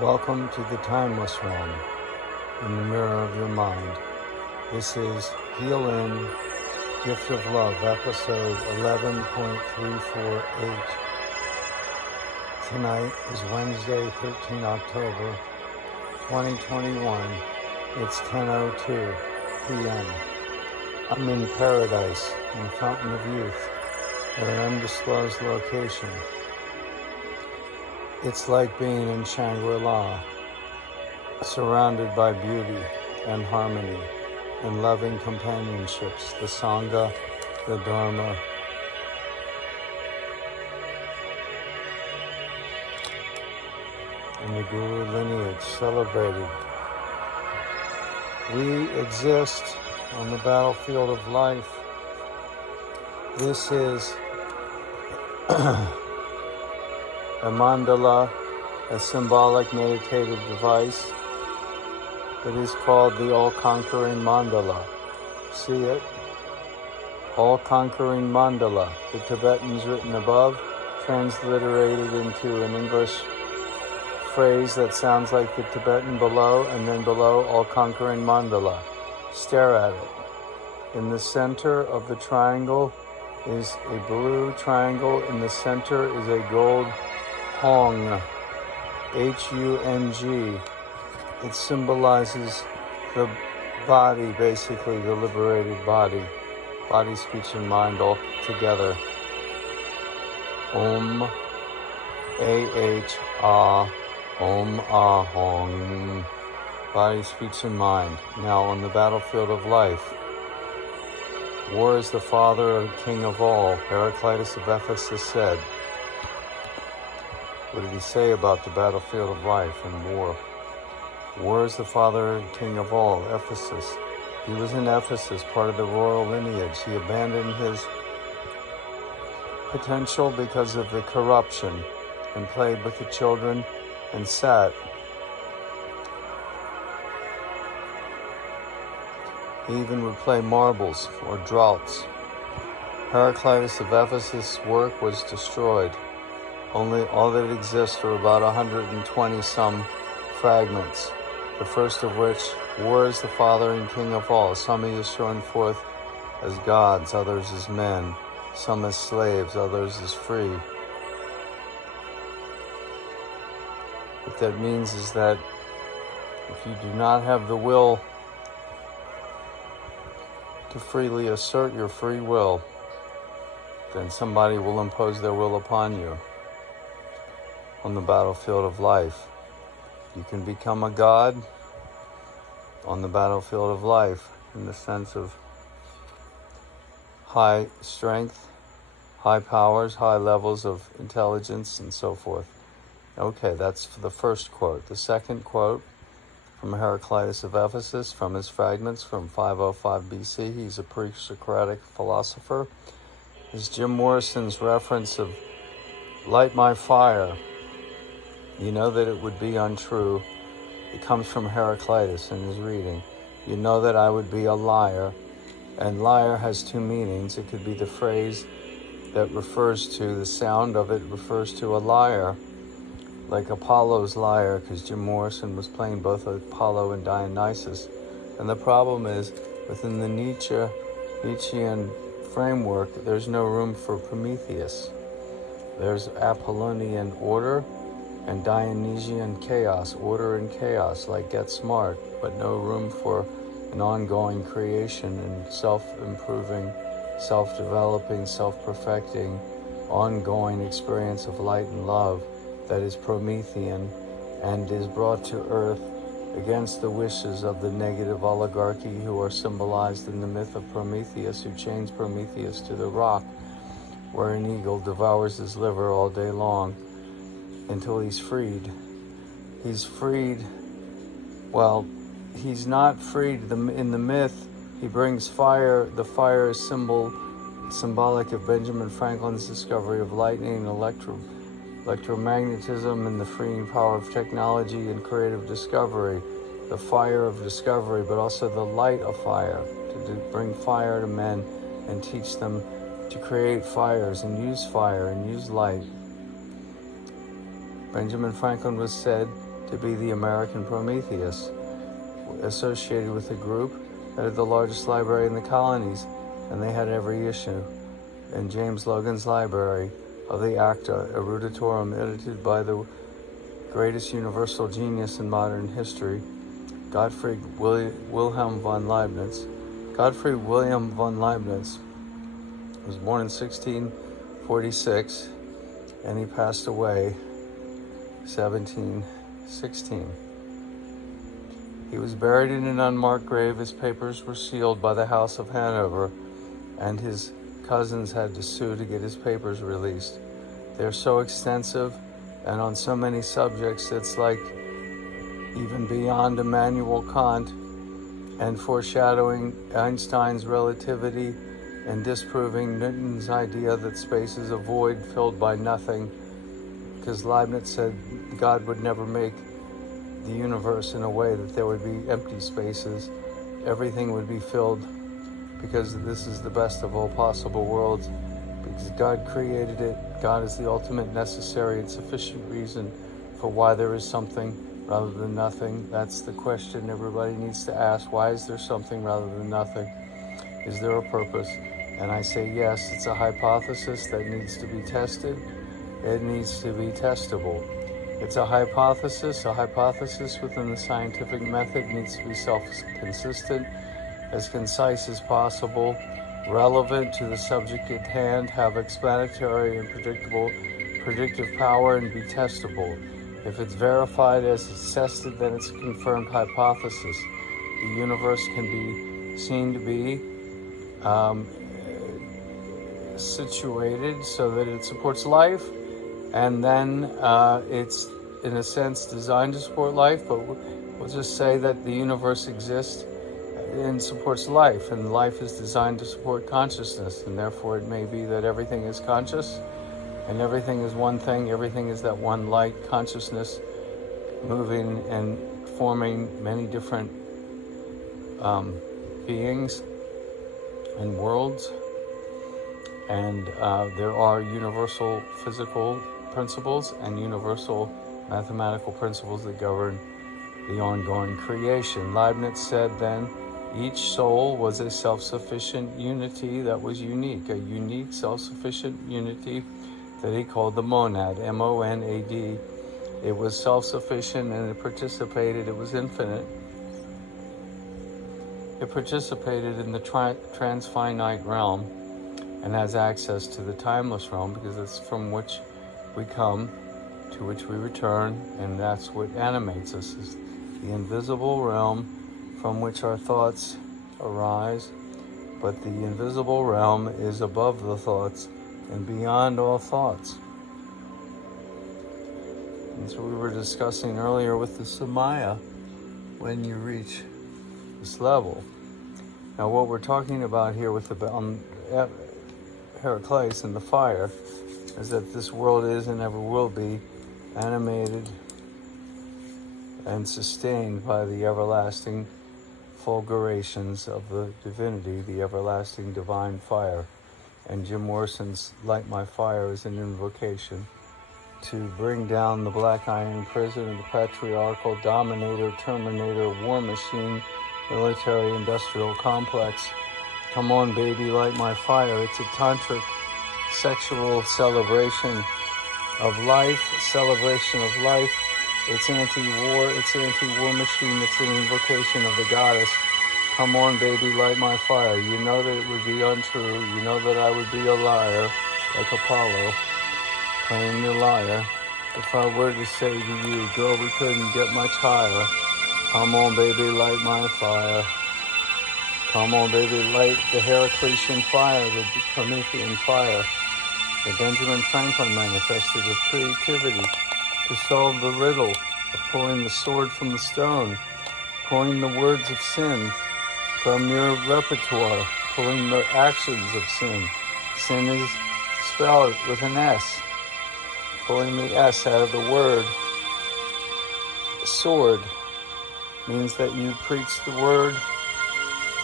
Welcome to the timeless realm in the mirror of your mind. This is Heal In, Gift of Love, episode 11.348. Tonight is Wednesday, 13 October, 2021. It's 10:02 p.m. I'm in paradise, in the Fountain of Youth, at an undisclosed location. It's like being in Shangri-La, surrounded by beauty and harmony and loving companionships, the Sangha, the Dharma, and the Guru lineage celebrated. We exist on the battlefield of life. This is a mandala, a symbolic meditative device. It is called the all-conquering mandala. See it? All-conquering mandala. The Tibetan's written above, transliterated into an English phrase that sounds like the Tibetan below, and then below, all-conquering mandala. Stare at it. In the center of the triangle is a blue triangle. In the center is a gold Hung, H-U-N-G. It symbolizes the body, basically the liberated body. Body, speech, and mind all together. Om, A-H-Ah, Om, Ah, Hong. Body, speech, and mind. Now on the battlefield of life, war is the father and king of all. Heraclitus of Ephesus said. What did he say about the battlefield of life and war? War is the father and king of all, Ephesus. He was in Ephesus, part of the royal lineage. He abandoned his potential because of the corruption and played with the children and sat. He even would play marbles or draughts. Heraclitus of Ephesus' work was destroyed. Only all that exists are about 120 some fragments. The first of which, war is the father and king of all. Some he is shown forth as gods, others as men, some as slaves, others as free. What that means is that if you do not have the will to freely assert your free will, then somebody will impose their will upon you. On the battlefield of life, you can become a god on the battlefield of life in the sense of high strength, high powers, high levels of intelligence, and so forth. Okay, that's the first quote. The second quote from Heraclitus of Ephesus, from his fragments from 505 BC. He's a pre-Socratic philosopher. Is Jim Morrison's reference of light my fire. You know that it would be untrue. It comes from Heraclitus in his reading. You know that I would be a liar. And liar has two meanings. It could be the phrase that refers to, the sound of it refers to a liar, like Apollo's lyre, because Jim Morrison was playing both Apollo and Dionysus. And the problem is, within the Nietzschean framework, there's no room for Prometheus. There's Apollonian order and Dionysian chaos, order and chaos, like Get Smart, but no room for an ongoing creation and self-improving, self-developing, self-perfecting, ongoing experience of light and love that is Promethean and is brought to earth against the wishes of the negative oligarchy who are symbolized in the myth of Prometheus, who chains Prometheus to the rock where an eagle devours his liver all day long until he's freed. He's freed, well, he's not freed. In the myth, he brings fire. The fire is symbolic of Benjamin Franklin's discovery of lightning and electromagnetism and the freeing power of technology and creative discovery. The fire of discovery, but also the light of fire, to bring fire to men and teach them to create fires and use fire and use light. Benjamin Franklin was said to be the American Prometheus, associated with a group that had the largest library in the colonies, and they had every issue. In James Logan's library of the Acta Eruditorum, edited by the greatest universal genius in modern history, Gottfried Wilhelm von Leibniz. Gottfried Wilhelm von Leibniz was born in 1646, and he passed away 1716. He was buried in an unmarked grave. His papers were sealed by the House of Hanover, and his cousins had to sue to get his papers released. They're so extensive and on so many subjects, it's like even beyond Immanuel Kant and foreshadowing Einstein's relativity and disproving Newton's idea that space is a void filled by nothing, because Leibniz said God would never make the universe in a way that there would be empty spaces. Everything would be filled, because this is the best of all possible worlds, because God created it. God is the ultimate necessary and sufficient reason for why there is something rather than nothing. That's the question everybody needs to ask. Why is there something rather than nothing? Is there a purpose? And I say yes, it's a hypothesis that needs to be tested. It needs to be testable. It's a hypothesis within the scientific method needs to be self-consistent, as concise as possible, relevant to the subject at hand, have explanatory and predictive power, and be testable. If it's verified as it's tested, then it's a confirmed hypothesis. The universe can be seen to be situated so that it supports life, and then it's in a sense designed to support life, but we'll just say that the universe exists and supports life, and life is designed to support consciousness, and therefore it may be that everything is conscious and everything is one thing. Everything is that one light consciousness moving and forming many different beings and worlds. And there are universal physical principles and universal mathematical principles that govern the ongoing creation. Leibniz said then, each soul was a self-sufficient unity that was unique, a unique self-sufficient unity that he called the monad, M-O-N-A-D. It was self-sufficient and it participated, it was infinite. It participated in the transfinite realm and has access to the timeless realm, because it's from which we come, to which we return, and that's what animates us, is the invisible realm from which our thoughts arise. But the invisible realm is above the thoughts and beyond all thoughts. That's what we were discussing earlier with the Samaya, when you reach this level. Now what we're talking about here with the Heraclitus and the fire is that this world is and ever will be animated and sustained by the everlasting fulgurations of the divinity, the everlasting divine fire. And Jim Morrison's Light My Fire is an invocation to bring down the black iron prison of the patriarchal dominator, terminator, war machine, military industrial complex. Come on, baby, light my fire. It's a tantric sexual celebration of life, It's anti-war, it's anti-war machine. It's an invocation of the goddess. Come on, baby, light my fire. You know that it would be untrue. You know that I would be a liar, like Apollo, playing the liar. If I were to say to you, girl, we couldn't get much higher. Come on, baby, light my fire. Come on, baby, light the Heraclitean fire, the Promethean fire. The Benjamin Franklin manifested of creativity to solve the riddle of pulling the sword from the stone, pulling the words of sin from your repertoire, pulling the actions of sin. Sin is spelled with an S, pulling the S out of the word. Sword means that you preach the word,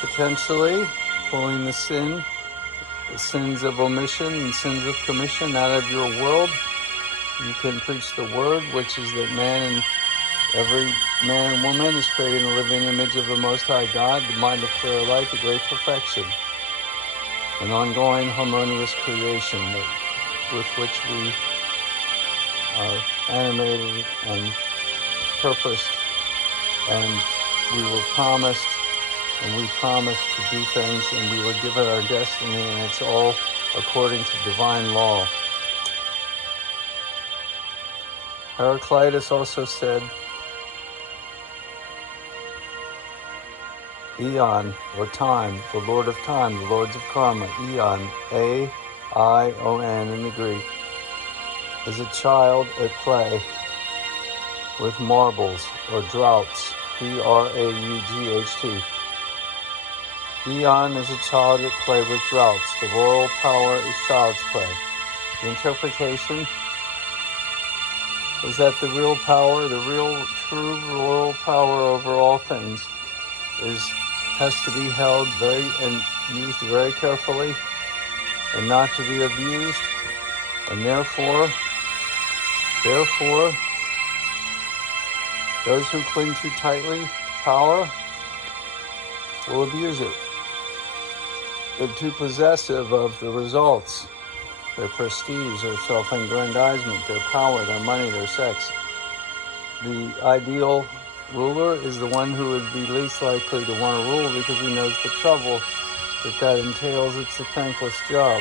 potentially pulling the sins of omission and sins of commission out of your world. You can preach the word, which is that man Every man and woman is created in the living image of the Most High God, the mind of clear light, the great perfection, an ongoing harmonious creation with which we are animated and purposed, and we were promised, and we promised to do things, and we were given our destiny, and it's all according to divine law. Heraclitus also said, Aeon, or time, the Lord of time, the Lords of Karma, Aeon, A-I-O-N in the Greek, is a child at play with marbles or droughts, D-R-A-U-G-H-T. Aeon is a child at play with droughts. The royal power is child's play. The interpretation is that the real power, the real true royal power over all things has to be held and used very carefully and not to be abused, and therefore those who cling too tightly power will abuse it. They're too possessive of the results, their prestige, their self-aggrandizement, their power, their money, their sex. The ideal ruler is the one who would be least likely to want to rule because he knows the trouble that entails. It's a thankless job.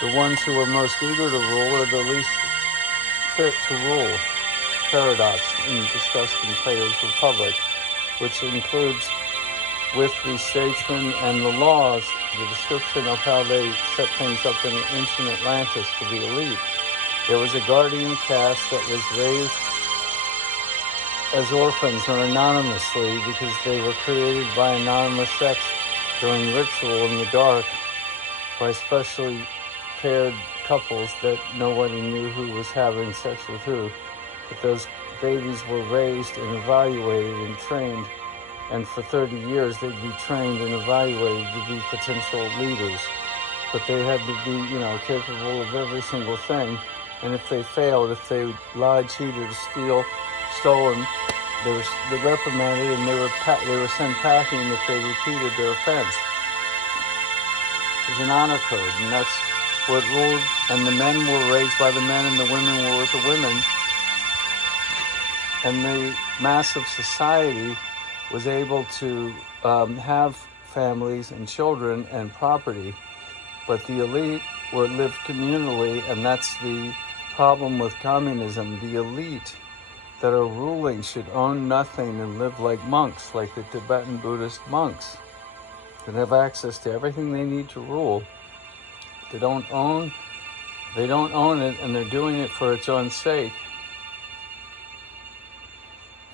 The ones who are most eager to rule are the least fit to rule. Paradox discussed in Plato's Republic, which includes with the statesmen and the laws, the description of how they set things up in ancient Atlantis for the elite. There was a guardian caste that was raised as orphans or anonymously because they were created by anonymous sex during ritual in the dark by specially paired couples that nobody knew who was having sex with who. But those babies were raised and evaluated and trained, and for 30 years they'd be trained and evaluated to be potential leaders. But they had to be, capable of every single thing. And if they failed, if they lied, cheated, stolen, they were reprimanded, and they were sent packing if they repeated their offense. There's an honor code, and that's what ruled. And the men were raised by the men, and the women were with the women. And the mass of society was able to have families and children and property, but the elite lived communally, and that's the problem with communism. The elite that are ruling should own nothing and live like monks, like the Tibetan Buddhist monks, that have access to everything they need to rule. They don't own it, and they're doing it for its own sake,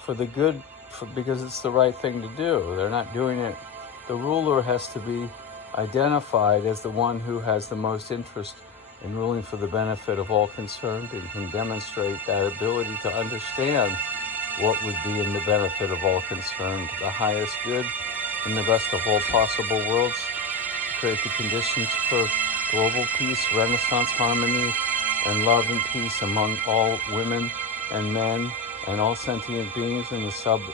for the good, because it's the right thing to do. They're not doing it. The ruler has to be identified as the one who has the most interest in ruling for the benefit of all concerned, and can demonstrate that ability to understand what would be in the benefit of all concerned, the highest good in the best of all possible worlds, to create the conditions for global peace, renaissance, harmony, and love and peace among all women and men and all sentient beings, and the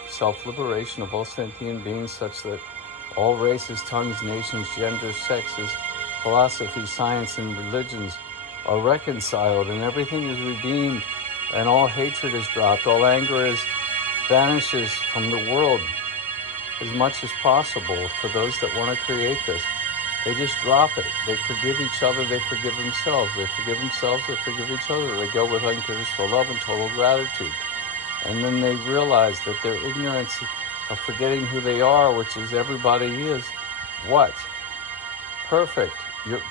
self-liberation of all sentient beings, such that all races, tongues, nations, genders, sexes, philosophy, science, and religions are reconciled, and everything is redeemed, and all hatred is dropped, all anger vanishes from the world as much as possible. For those that want to create this, they just drop it. They forgive each other, they forgive themselves, they forgive themselves, they forgive each other. They go with unconditional love and total gratitude. And then they realize that their ignorance of forgetting who they are, which is everybody is, what? Perfect.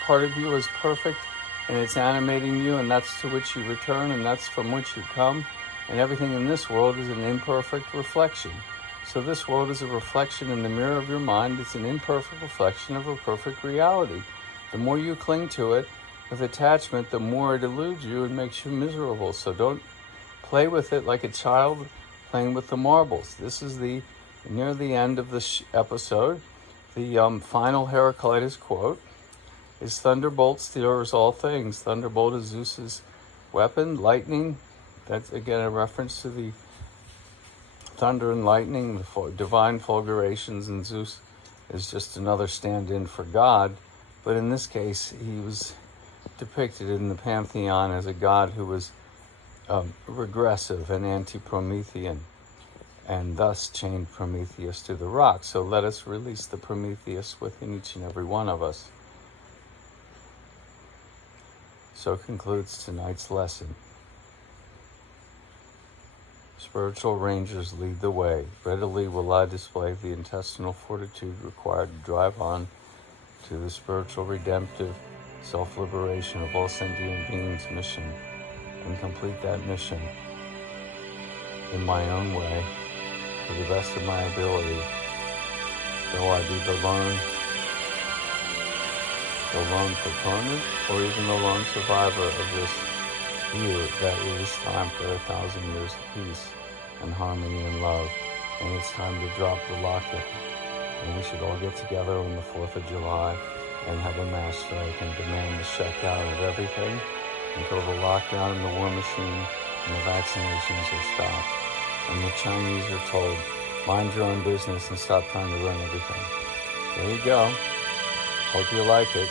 Part of you is perfect, and it's animating you, and that's to which you return, and that's from which you come. And everything in this world is an imperfect reflection. So this world is a reflection in the mirror of your mind. It's an imperfect reflection of a perfect reality. The more you cling to it with attachment, the more it eludes you and makes you miserable. So don't play with it like a child playing with the marbles. This is near the end of the episode. The final Heraclitus quote is, "Thunderbolt steers all things." Thunderbolt is Zeus's weapon, lightning. That's again a reference to the thunder and lightning, the divine fulgurations, and Zeus is just another stand-in for God. But in this case, he was depicted in the pantheon as a god who was regressive and anti-Promethean, and thus chained Prometheus to the rock. So let us release the Prometheus within each and every one of us. So concludes tonight's lesson. Spiritual rangers lead the way. Readily will I display the intestinal fortitude required to drive on to the spiritual redemptive self-liberation of all sentient beings' mission, and complete that mission in my own way, to the best of my ability, though I be the lone proponent, or even the lone survivor of this view that it is time for 1,000 years of peace and harmony and love, and it's time to drop the locket. And we should all get together on the 4th of July and have a mass strike and demand the shutdown of everything until the lockdown and the war machine and the vaccinations are stopped. And the Chinese are told, mind your own business and stop trying to run everything. There you go. Hope you like it.